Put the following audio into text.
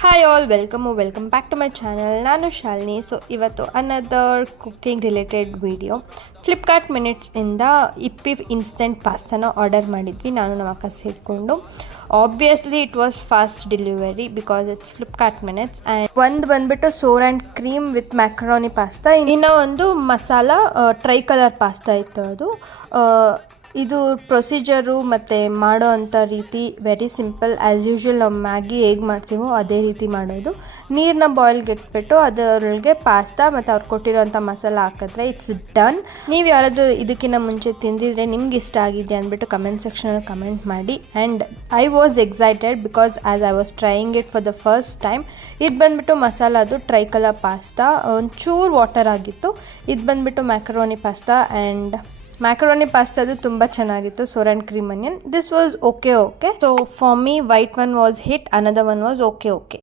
Hi all, welcome back to my channel. ನಾನು Shalini. So ಇವತ್ತು another cooking related video. Flipkart ಮಿನಿಟ್ಸಿಂದ Yippee instant ಪಾಸ್ತಾನ order ಮಾಡಿದ್ವಿ ನಾನು ನಮ್ಮ ಅಕ್ಕ ಸೇರಿಕೊಂಡು. Obviously it was fast delivery because it's Flipkart minutes. And ಒಂದು ಬಂದುಬಿಟ್ಟು sour and cream with macaroni pasta, ಇನ್ನೂ ಒಂದು ಮಸಾಲ ಟ್ರೈ ಕಲರ್ ಪಾಸ್ತಾ ಇತ್ತು. ಅದು ಇದು ಪ್ರೊಸೀಜರು ಮತ್ತು ಮಾಡೋ ಅಂಥ ರೀತಿ ವೆರಿ ಸಿಂಪಲ್. ಆ್ಯಸ್ ಯೂಶ್ವಲ್ ನಾವು ಮ್ಯಾಗಿ ಹೇಗೆ ಮಾಡ್ತೀವೋ ಅದೇ ರೀತಿ ಮಾಡೋದು. ನೀರನ್ನ ಬಾಯ್ಲ್ಗೆ ಇಟ್ಬಿಟ್ಟು ಅದರೊಳಗೆ ಪಾಸ್ತಾ ಮತ್ತು ಅವ್ರು ಕೊಟ್ಟಿರೋಂಥ ಮಸಾಲ ಹಾಕಿದ್ರೆ ಇಟ್ಸ್ ಡನ್. ನೀವು ಯಾರಾದರೂ ಇದಕ್ಕಿಂತ ಮುಂಚೆ ತಿಂದಿದ್ರೆ ನಿಮ್ಗೆ ಇಷ್ಟ ಆಗಿದೆ ಅಂದ್ಬಿಟ್ಟು ಕಮೆಂಟ್ ಸೆಕ್ಷನಲ್ಲಿ ಕಮೆಂಟ್ ಮಾಡಿ. And I was excited because as I was trying it for the first time. ಇದು ಬಂದುಬಿಟ್ಟು ಮಸಾಲ, ಅದು ಟ್ರೈ ಕಲರ್ ಪಾಸ್ತಾ, ಒಂಚೂರು ವಾಟರ್ ಆಗಿತ್ತು. ಇದು ಬಂದುಬಿಟ್ಟು ಮ್ಯಾಕರೋನಿ ಪಾಸ್ತಾ. ಆ್ಯಂಡ್ ಮ್ಯಾಕರೋನಿ ಪಾಸ್ತಾದು ತುಂಬ ಚೆನ್ನಾಗಿತ್ತು, sour and cream onion. This was okay. So for me white one was hit, another one was okay.